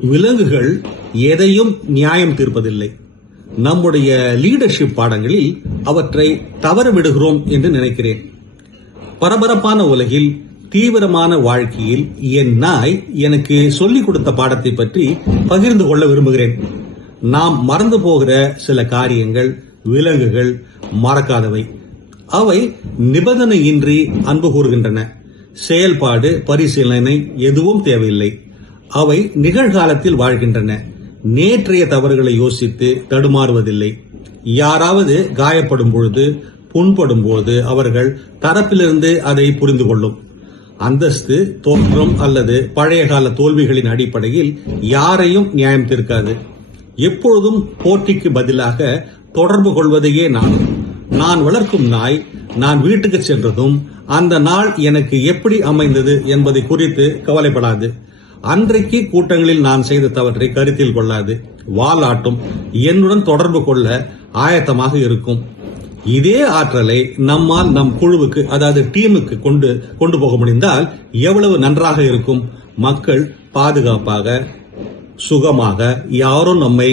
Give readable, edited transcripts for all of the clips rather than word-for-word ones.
விலங்குகள் எதையும் நியாயம் தீர்ப்பதில்லை. நம்முடைய லீடர்ஷிப் பாடங்களில் அவற்றை தவற விடுகிறோம் என்று நினைக்கிறேன். பரபரப்பான உலகில், தீவிரமான வாழ்க்கையில் என் நாய் எனக்கு சொல்லிக் கொடுத்த பாடத்தை பற்றி பகிர்ந்து கொள்ள விரும்புகிறேன். நாம் மறந்து போகிற சில காரியங்கள் விலங்குகள் மறக்காதவை. அவை நிபந்தனையின்றி அன்பு கூறுகின்றன. செயல்பாடு, பரிசீலனை எதுவும் தேவையில்லை. அவை நிகழ்காலத்தில் வாழ்கின்றன. நேற்றைய தவறுகளை யோசித்து தடுமாறுவதில்லை. யாராவது காயப்படும் பொழுது, புண்படும் போது அவர்கள் தரப்பிலிருந்து அதை புரிந்து கொள்ளும். அந்தஸ்து, தோற்றம் அல்லது பழைய கால தோல்விகளின் அடிப்படையில் யாரையும் நியாயம் தீர்க்காது. எப்பொழுதும் போட்டிக்கு பதிலாக தொடர்பு கொள்வதையே நான் வளர்க்கும் நாய் நான் வீட்டுக்கு சென்றதும் அந்த நாள் எனக்கு எப்படி அமைந்தது என்பதை குறித்து கவலைப்படாது. அன்றைக்கு கூட்டங்களில் நான் செய்த தவற்றை கருத்தில் கொள்ளாது. வாலாட்டும், என்னுடன் தொடர்பு கொள்ள ஆயத்தமாக இருக்கும். இதே ஆற்றலை நம்மால் நம் குழுவுக்கு, அதாவது டீமுக்கு கொண்டு போக முடிந்தால் எவ்வளவு நன்றாக இருக்கும். மக்கள் பாதுகாப்பாக, சுகமாக, யாரும் நம்மை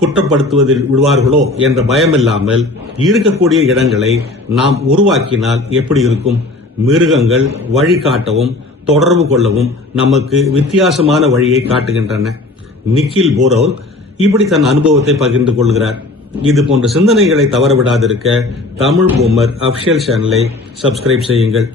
குற்றப்படுத்துவதில் விடுவார்களோ என்ற பயமில்லாமல் இருக்கக்கூடிய இடங்களை நாம் உருவாக்கினால் எப்படி இருக்கும்? மிருகங்கள் வழிகாட்டவும் தொடர்பு கொள்ளவும் நமக்கு வித்தியாசமான வழியை காட்டுகின்றன. நிக்கில் போரோல் இப்படி தன் அனுபவத்தை பகிர்ந்து கொள்கிறார். இது போன்ற சிந்தனைகளை தவறவிடாதிருக்க தமிழ் பூமர் அபிஷியல் சேனலை சப்ஸ்கிரைப் செய்யுங்கள்.